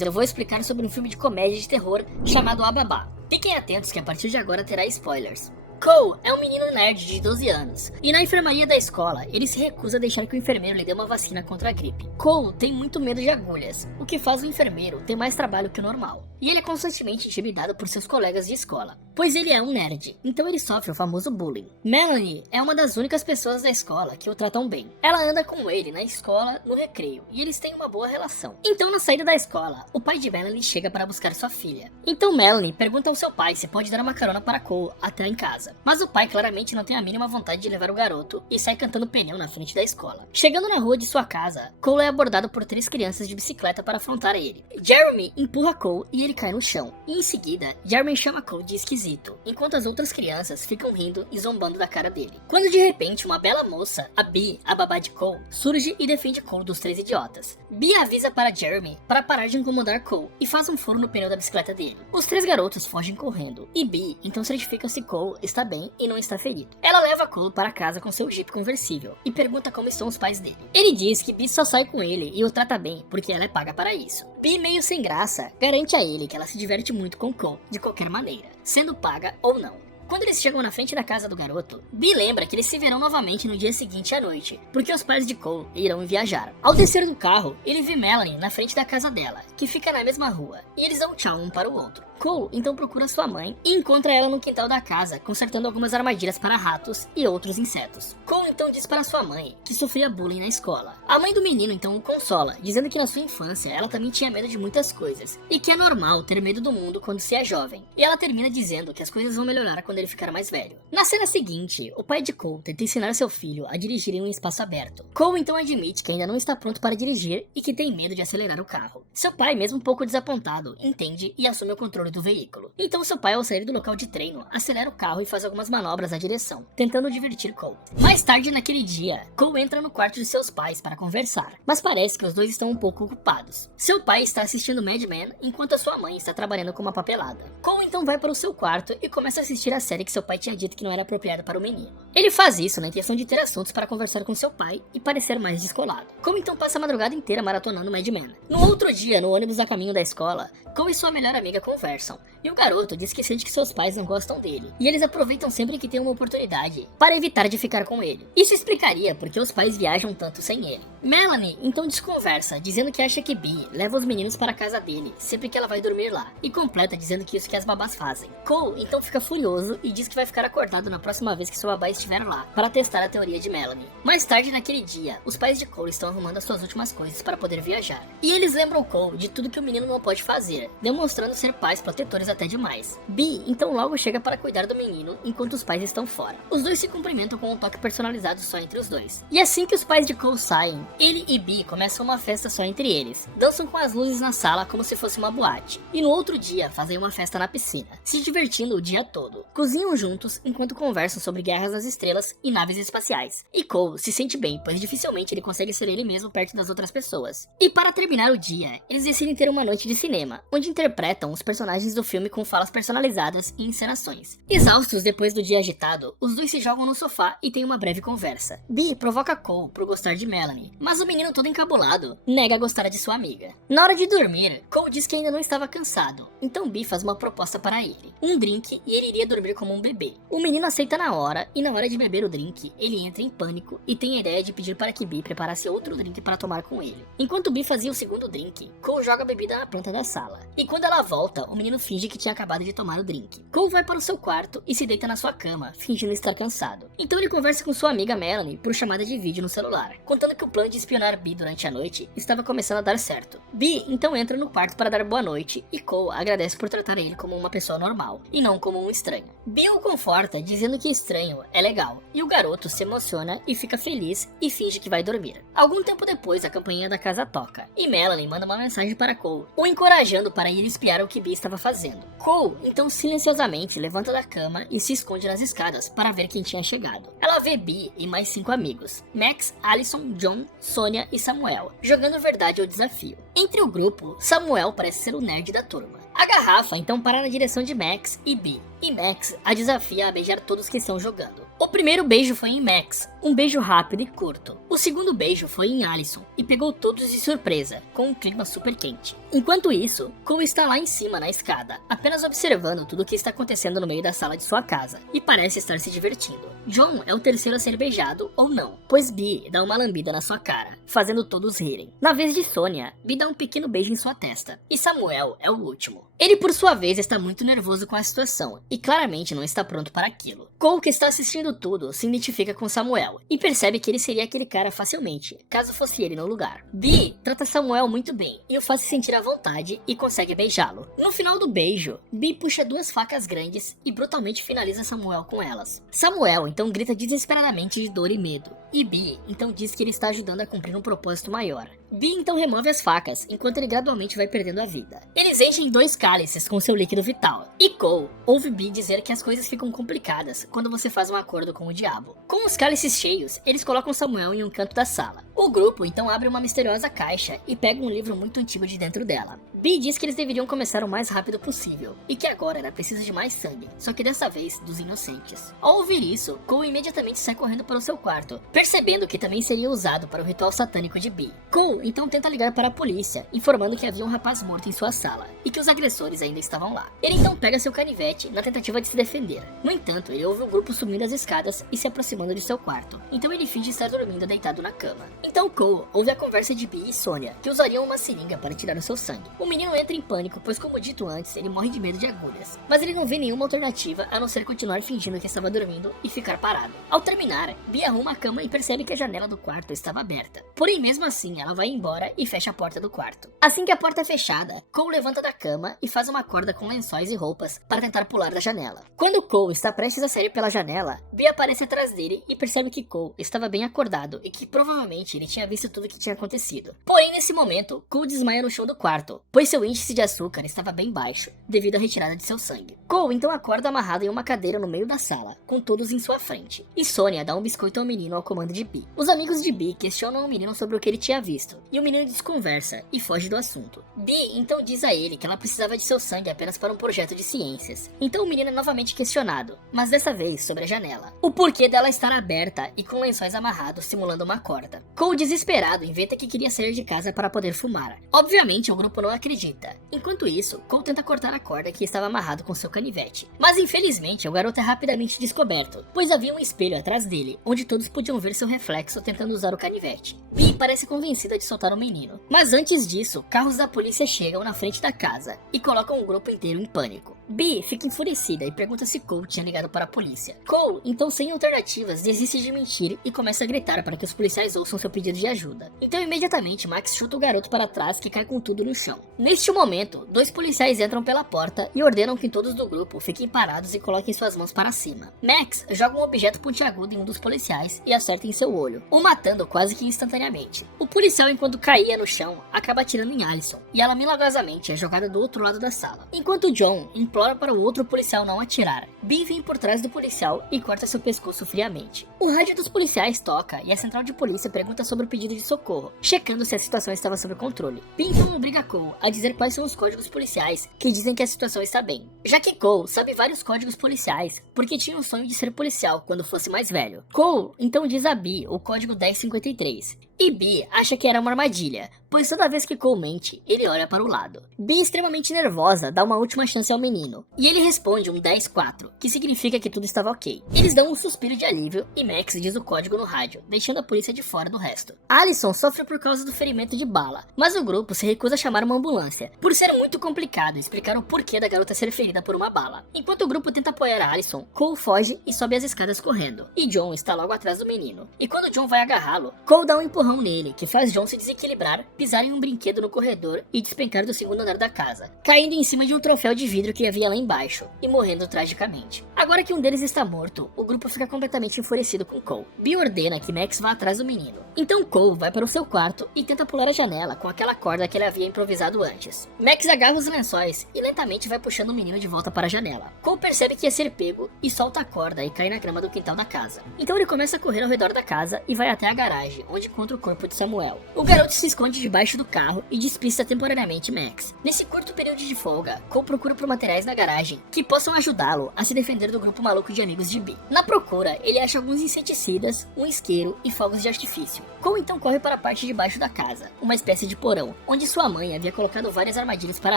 Eu vou explicar sobre um filme de comédia de terror chamado A Babá. Fiquem atentos que a partir de agora terá spoilers. Cole é um menino nerd de 12 anos, e na enfermaria da escola, ele se recusa a deixar que o enfermeiro lhe dê uma vacina contra a gripe. Cole tem muito medo de agulhas, o que faz o enfermeiro ter mais trabalho que o normal. E ele é constantemente intimidado por seus colegas de escola, pois ele é um nerd, então ele sofre o famoso bullying. Melanie é uma das únicas pessoas da escola que o tratam bem. Ela anda com ele na escola, no recreio, e eles têm uma boa relação. Então, na saída da escola, o pai de Melanie chega para buscar sua filha. Então Melanie pergunta ao seu pai se pode dar uma carona para Cole até em casa. Mas o pai claramente não tem a mínima vontade de levar o garoto e sai cantando pneu na frente da escola. Chegando na rua de sua casa, Cole é abordado por 3 crianças de bicicleta para afrontar ele. Jeremy empurra Cole e ele cai no chão. E em seguida, Jeremy chama Cole de esquisito, enquanto as outras crianças ficam rindo e zombando da cara dele. Quando de repente uma bela moça, a Bee, a babá de Cole, surge e defende Cole dos 3 idiotas. Bee avisa para Jeremy para parar de incomodar Cole e faz um furo no pneu da bicicleta dele. Os 3 garotos fogem correndo e Bee então certifica se Cole está bem e não está ferido. Ela leva Cole para casa com seu Jeep conversível e pergunta como estão os pais dele. Ele diz que Bee só sai com ele e o trata bem porque ela é paga para isso. Bee, meio sem graça, garante a ele que ela se diverte muito com Cole, de qualquer maneira, sendo paga ou não. Quando eles chegam na frente da casa do garoto, Bee lembra que eles se verão novamente no dia seguinte à noite, porque os pais de Cole irão viajar. Ao descer do carro, ele vê Melanie na frente da casa dela, que fica na mesma rua, e eles dão tchau um para o outro. Cole então procura sua mãe e encontra ela no quintal da casa, consertando algumas armadilhas para ratos e outros insetos. Cole então diz para sua mãe que sofria bullying na escola. A mãe do menino então o consola, dizendo que na sua infância ela também tinha medo de muitas coisas, e que é normal ter medo do mundo quando se é jovem. E ela termina dizendo que as coisas vão melhorar quando ele ficar mais velho. Na cena seguinte, o pai de Cole tenta ensinar seu filho a dirigir em um espaço aberto. Cole então admite que ainda não está pronto para dirigir e que tem medo de acelerar o carro. Seu pai, mesmo um pouco desapontado, entende e assume o controle do veículo. Então seu pai, ao sair do local de treino, acelera o carro e faz algumas manobras na direção, tentando divertir Cole. Mais tarde naquele dia, Cole entra no quarto de seus pais para conversar, mas parece que os dois estão um pouco ocupados. Seu pai está assistindo Mad Men, enquanto a sua mãe está trabalhando com uma papelada. Cole então vai para o seu quarto e começa a assistir a série que seu pai tinha dito que não era apropriada para o menino. Ele faz isso na intenção de ter assuntos para conversar com seu pai e parecer mais descolado. Cole então passa a madrugada inteira maratonando Mad Men. No outro dia, no ônibus a caminho da escola, Cole e sua melhor amiga conversam, e o garoto diz que sente que seus pais não gostam dele, e eles aproveitam sempre que tem uma oportunidade para evitar de ficar com ele. Isso explicaria porque os pais viajam tanto sem ele. Melanie então desconversa, dizendo que acha que Bee leva os meninos para a casa dele sempre que ela vai dormir lá, e completa dizendo que isso que as babás fazem. Cole então fica furioso e diz que vai ficar acordado na próxima vez que sua babá estiver lá, para testar a teoria de Melanie. Mais tarde naquele dia, os pais de Cole estão arrumando as suas últimas coisas para poder viajar, e eles lembram Cole de tudo que o menino não pode fazer, demonstrando ser pais protetores até demais. Bee então logo chega para cuidar do menino enquanto os pais estão fora. Os dois se cumprimentam com um toque personalizado só entre os dois. E assim que os pais de Cole saem, ele e Bee começam uma festa só entre eles. Dançam com as luzes na sala como se fosse uma boate. E no outro dia fazem uma festa na piscina, se divertindo o dia todo. Cozinham juntos enquanto conversam sobre guerras nas estrelas e naves espaciais. E Cole se sente bem, pois dificilmente ele consegue ser ele mesmo perto das outras pessoas. E para terminar o dia, eles decidem ter uma noite de cinema, onde interpretam os personagens do filme com falas personalizadas e encenações. Exaustos depois do dia agitado, os dois se jogam no sofá e têm uma breve conversa. Bee provoca Cole por gostar de Melanie, mas o menino todo encabulado nega gostar de sua amiga. Na hora de dormir, Cole diz que ainda não estava cansado, então Bee faz uma proposta para ele, um drink, e ele iria dormir como um bebê. O menino aceita na hora, e na hora de beber o drink, ele entra em pânico e tem a ideia de pedir para que Bee preparasse outro drink para tomar com ele. Enquanto Bee fazia o segundo drink, Cole joga a bebida na planta da sala, e quando ela volta, o menino finge que tinha acabado de tomar o drink. Cole vai para o seu quarto e se deita na sua cama, fingindo estar cansado. Então ele conversa com sua amiga Melanie por chamada de vídeo no celular, contando que o plano de espionar Bee durante a noite estava começando a dar certo. Bee então entra no quarto para dar boa noite e Cole agradece por tratar ele como uma pessoa normal e não como um estranho. Bee o conforta, dizendo que estranho é legal, e o garoto se emociona e fica feliz e finge que vai dormir. Algum tempo depois, a campainha da casa toca e Melanie manda uma mensagem para Cole, o encorajando para ir espiar o que Bee estava fazendo. Cole então silenciosamente levanta da cama e se esconde nas escadas para ver quem tinha chegado. Ela vê Bee e mais 5 amigos, Max, Allison, John, Sonia e Samuel, jogando verdade ou desafio. Entre o grupo, Samuel parece ser o nerd da turma. A garrafa então para na direção de Max e Bee, e Max a desafia a beijar todos que estão jogando. O primeiro beijo foi em Max, um beijo rápido e curto. O segundo beijo foi em Allison e pegou todos de surpresa, com um clima super quente. Enquanto isso, Cole está lá em cima na escada, apenas observando tudo o que está acontecendo no meio da sala de sua casa, e parece estar se divertindo. John é o terceiro a ser beijado, ou não, pois Bee dá uma lambida na sua cara, fazendo todos rirem. Na vez de Sonia, Bee dá um pequeno beijo em sua testa, e Samuel é o último. Ele, por sua vez, está muito nervoso com a situação, e claramente não está pronto para aquilo. Cole, que está assistindo tudo, se identifica com Samuel, e percebe que ele seria aquele cara facilmente, caso fosse ele no lugar. Bee trata Samuel muito bem, e o faz se sentir à vontade, e consegue beijá-lo. No final do beijo, Bee puxa duas facas grandes, e brutalmente finaliza Samuel com elas. Samuel, então, grita desesperadamente de dor e medo, e Bee, então, diz que ele está ajudando a cumprir um propósito maior. Bee, então, remove as facas, enquanto ele gradualmente vai perdendo a vida. Eles enchem 2 cálices com seu líquido vital, e Cole ouve Bee dizer que as coisas ficam complicadas quando você faz um acordo com o diabo. Com os cálices cheios, eles colocam Samuel em um canto da sala. O grupo, então, abre uma misteriosa caixa e pega um livro muito antigo de dentro dela. Bee diz que eles deveriam começar o mais rápido possível, e que agora era preciso de mais sangue, só que dessa vez dos inocentes. Ao ouvir isso, Cole imediatamente sai correndo para o seu quarto, percebendo que também seria usado para o ritual satânico de Bee. Cole então tenta ligar para a polícia, informando que havia um rapaz morto em sua sala, e que os agressores ainda estavam lá. Ele então pega seu canivete na tentativa de se defender. No entanto, ele ouve o grupo subindo as escadas e se aproximando de seu quarto, então ele finge estar dormindo deitado na cama. Então Cole ouve a conversa de Bee e Sonia, que usariam uma seringa para tirar o seu sangue. O menino entra em pânico, pois como dito antes, ele morre de medo de agulhas. Mas ele não vê nenhuma alternativa a não ser continuar fingindo que estava dormindo e ficar parado. Ao terminar, Bee arruma a cama e percebe que a janela do quarto estava aberta. Porém, mesmo assim, ela vai embora e fecha a porta do quarto. Assim que a porta é fechada, Cole levanta da cama e faz uma corda com lençóis e roupas para tentar pular da janela. Quando Cole está prestes a sair pela janela, Bee aparece atrás dele e percebe que Cole estava bem acordado e que provavelmente ele tinha visto tudo o que tinha acontecido. Porém, nesse momento, Cole desmaia no chão do quarto, pois seu índice de açúcar estava bem baixo, devido à retirada de seu sangue. Cole então acorda amarrado em uma cadeira no meio da sala, com todos em sua frente, e Sonia dá um biscoito ao menino ao comando de Bee. Os amigos de Bee questionam o menino sobre o que ele tinha visto, e o menino desconversa e foge do assunto. Bee então diz a ele que ela precisava de seu sangue apenas para um projeto de ciências. Então o menino é novamente questionado, mas dessa vez sobre a janela. O porquê dela estar aberta e com lençóis amarrados simulando uma corda. Cole, desesperado, inventa que queria sair de casa para poder fumar. Obviamente o grupo não acredita. Enquanto isso, Cole tenta cortar a corda que estava amarrado com seu canivete. Mas infelizmente o garoto é rapidamente descoberto, pois havia um espelho atrás dele, onde todos podiam ver seu reflexo tentando usar o canivete. Bee parece convencida de soltar o menino. Mas antes disso, carros da polícia chegam na frente da casa e colocam o grupo inteiro em pânico. Bee fica enfurecida e pergunta se Cole tinha ligado para a polícia. Cole, então sem alternativas, desiste de mentir e começa a gritar para que os policiais ouçam seu pedido de ajuda. Então imediatamente Max chuta o garoto para trás, que cai com tudo no chão. Neste momento, 2 policiais entram pela porta e ordenam que todos do grupo fiquem parados e coloquem suas mãos para cima. Max joga um objeto pontiagudo em um dos policiais e acerta em seu olho, o matando quase que instantaneamente. O policial, enquanto caía no chão, acaba atirando em Allison, e ela milagrosamente é jogada do outro lado da sala. Enquanto John implora para o outro policial não atirar, Bee vem por trás do policial e corta seu pescoço friamente. O rádio dos policiais toca e a central de polícia pergunta sobre o pedido de socorro, checando se a situação estava sob controle. Bee então obriga Cole a dizer quais são os códigos policiais que dizem que a situação está bem, já que Cole sabe vários códigos policiais porque tinha um sonho de ser policial quando fosse mais velho. Cole então diz a Bee o código 1053, e Bee acha que era uma armadilha, pois toda vez que Cole mente, ele olha para o lado. Bee, extremamente nervosa, dá uma última chance ao menino, e ele responde um 10-4, que significa que tudo estava ok. Eles dão um suspiro de alívio e Max diz o código no rádio, deixando a polícia de fora do resto. Allison sofre por causa do ferimento de bala, mas o grupo se recusa a chamar uma ambulância, por ser muito complicado explicar o porquê da garota ser ferida por uma bala. Enquanto o grupo tenta apoiar a Allison, Cole foge e sobe as escadas correndo, e John está logo atrás do menino. E quando John vai agarrá-lo, Cole dá um empurrão nele, que faz John se desequilibrar, pisar em um brinquedo no corredor e despencar do segundo andar da casa, caindo em cima de um troféu de vidro que havia lá embaixo, e morrendo tragicamente. Agora que um deles está morto, o grupo fica completamente enfurecido com Cole. Bee ordena que Max vá atrás do menino. Então Cole vai para o seu quarto e tenta pular a janela com aquela corda que ele havia improvisado antes. Max agarra os lençóis e lentamente vai puxando o menino de volta para a janela. Cole percebe que ia ser pego e solta a corda e cai na grama do quintal da casa. Então ele começa a correr ao redor da casa e vai até a garagem, onde encontra o corpo de Samuel. O garoto se esconde debaixo do carro e despista temporariamente Max. Nesse curto período de folga, Cole procura por materiais na garagem que possam ajudá-lo a se defender esconder do grupo maluco de amigos de Bee. Na procura, ele acha alguns inseticidas, um isqueiro e fogos de artifício. Cole então corre para a parte de baixo da casa, uma espécie de porão, onde sua mãe havia colocado várias armadilhas para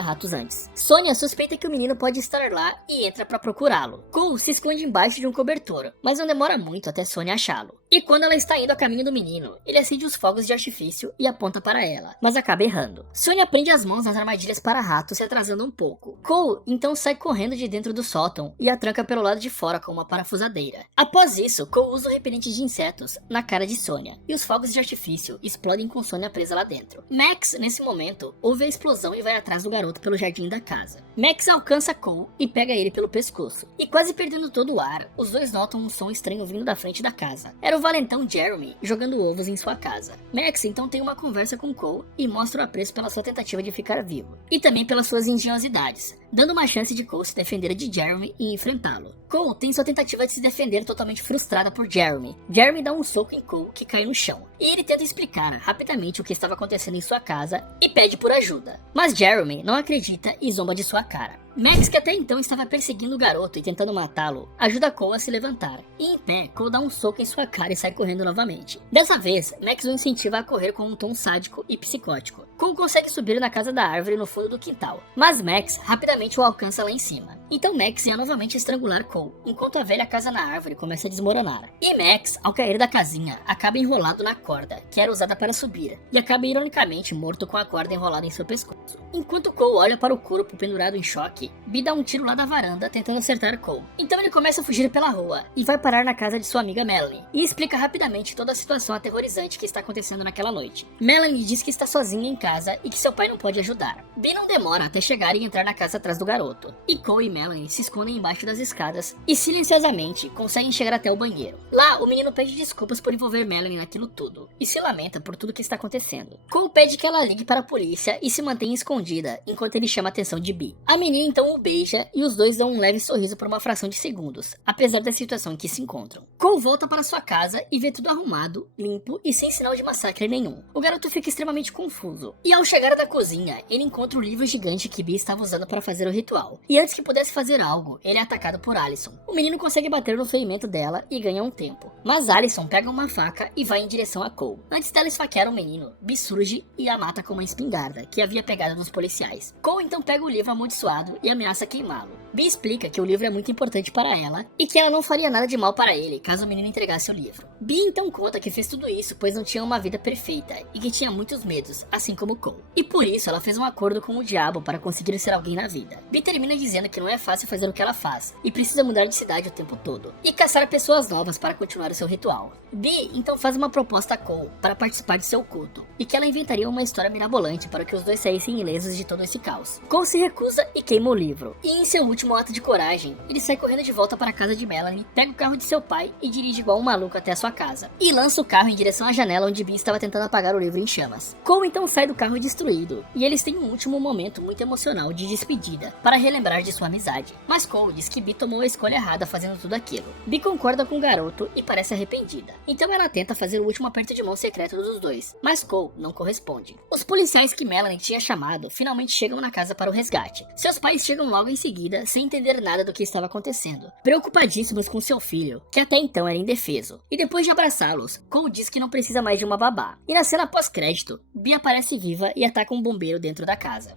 ratos antes. Sonia suspeita que o menino pode estar lá e entra para procurá-lo. Cole se esconde embaixo de um cobertor, mas não demora muito até Sonia achá-lo. E quando ela está indo a caminho do menino, ele acende os fogos de artifício e aponta para ela, mas acaba errando. Sonia prende as mãos nas armadilhas para rato, se atrasando um pouco. Cole então sai correndo de dentro do sótão e a tranca pelo lado de fora com uma parafusadeira. Após isso, Cole usa o repelente de insetos na cara de Sonia, e os fogos de artifício explodem com Sonia presa lá dentro. Max, nesse momento, ouve a explosão e vai atrás do garoto pelo jardim da casa. Max alcança Cole e pega ele pelo pescoço. E quase perdendo todo o ar, os dois notam um som estranho vindo da frente da casa. Era o valentão Jeremy jogando ovos em sua casa. Max então tem uma conversa com Cole e mostra o apreço pela sua tentativa de ficar vivo, e também pelas suas engenhosidades, dando uma chance de Cole se defender de Jeremy e enfrentá-lo. Cole tem sua tentativa de se defender totalmente frustrada por Jeremy. Jeremy dá um soco em Cole, que cai no chão, e ele tenta explicar rapidamente o que estava acontecendo em sua casa e pede por ajuda. Mas Jeremy não acredita e zomba de sua cara. Max, que até então estava perseguindo o garoto e tentando matá-lo, ajuda Cole a se levantar. E em pé, Cole dá um soco em sua cara e sai correndo novamente. Dessa vez, Max o incentiva a correr com um tom sádico e psicótico. Cole consegue subir na casa da árvore no fundo do quintal, mas Max rapidamente o alcança lá em cima. Então Max ia novamente estrangular Cole, enquanto a velha casa na árvore começa a desmoronar. E Max, ao cair da casinha, acaba enrolado na corda, que era usada para subir, e acaba ironicamente morto com a corda enrolada em seu pescoço. Enquanto Cole olha para o corpo pendurado em choque, Bee dá um tiro lá da varanda tentando acertar Cole. Então ele começa a fugir pela rua e vai parar na casa de sua amiga Melanie, e explica rapidamente toda a situação aterrorizante que está acontecendo naquela noite. Melanie diz que está sozinha em casa e que seu pai não pode ajudar. Bee não demora até chegar e entrar na casa atrás do garoto, e Cole e Melanie se escondem embaixo das escadas e silenciosamente conseguem chegar até o banheiro. Lá, o menino pede desculpas por envolver Melanie naquilo tudo e se lamenta por tudo que está acontecendo. Cole pede que ela ligue para a polícia e se mantenha escondida enquanto ele chama a atenção de Bee. A menina então o beija e os dois dão um leve sorriso por uma fração de segundos, apesar da situação em que se encontram. Cole volta para sua casa e vê tudo arrumado, limpo e sem sinal de massacre nenhum. O garoto fica extremamente confuso, e ao chegar da cozinha, ele encontra o livro gigante que Bee estava usando para fazer o ritual. E antes que pudesse fazer algo, ele é atacado por Allison. O menino consegue bater no ferimento dela e ganha um tempo, mas Allison pega uma faca e vai em direção a Cole. Antes dela esfaquear o menino, Bee surge e a mata com uma espingarda que havia pegado dos policiais. Cole então pega o livro amaldiçoado e ameaça queimá-lo. Bee explica que o livro é muito importante para ela e que ela não faria nada de mal para ele caso o menino entregasse o livro. Bee então conta que fez tudo isso pois não tinha uma vida perfeita e que tinha muitos medos, assim como Cole. E por isso ela fez um acordo com o diabo para conseguir ser alguém na vida. Bee termina dizendo que não é fácil fazer o que ela faz e precisa mudar de cidade o tempo todo e caçar pessoas novas para continuar o seu ritual. Bee então faz uma proposta a Cole para participar de seu culto e que ela inventaria uma história mirabolante para que os dois saíssem ilesos de todo esse caos. Cole se recusa e queima o livro. E em seu último ato de coragem, ele sai correndo de volta para a casa de Melanie, pega o carro de seu pai e dirige igual um maluco até a sua casa. E lança o carro em direção à janela onde Bee estava tentando apagar o livro em chamas. Cole então sai do carro destruído, e eles têm um último momento muito emocional de despedida, para relembrar de sua amizade. Mas Cole diz que Bee tomou a escolha errada fazendo tudo aquilo. Bee concorda com o garoto e parece arrependida. Então ela tenta fazer o último aperto de mão secreto dos dois, mas Cole não corresponde. Os policiais que Melanie tinha chamado finalmente chegam na casa para o resgate. Seus pais chegam logo em seguida, sem entender nada do que estava acontecendo, preocupadíssimos com seu filho, que até então era indefeso. E depois de abraçá-los, Cole diz que não precisa mais de uma babá. E na cena pós-crédito, Bee aparece viva e ataca um bombeiro dentro da casa.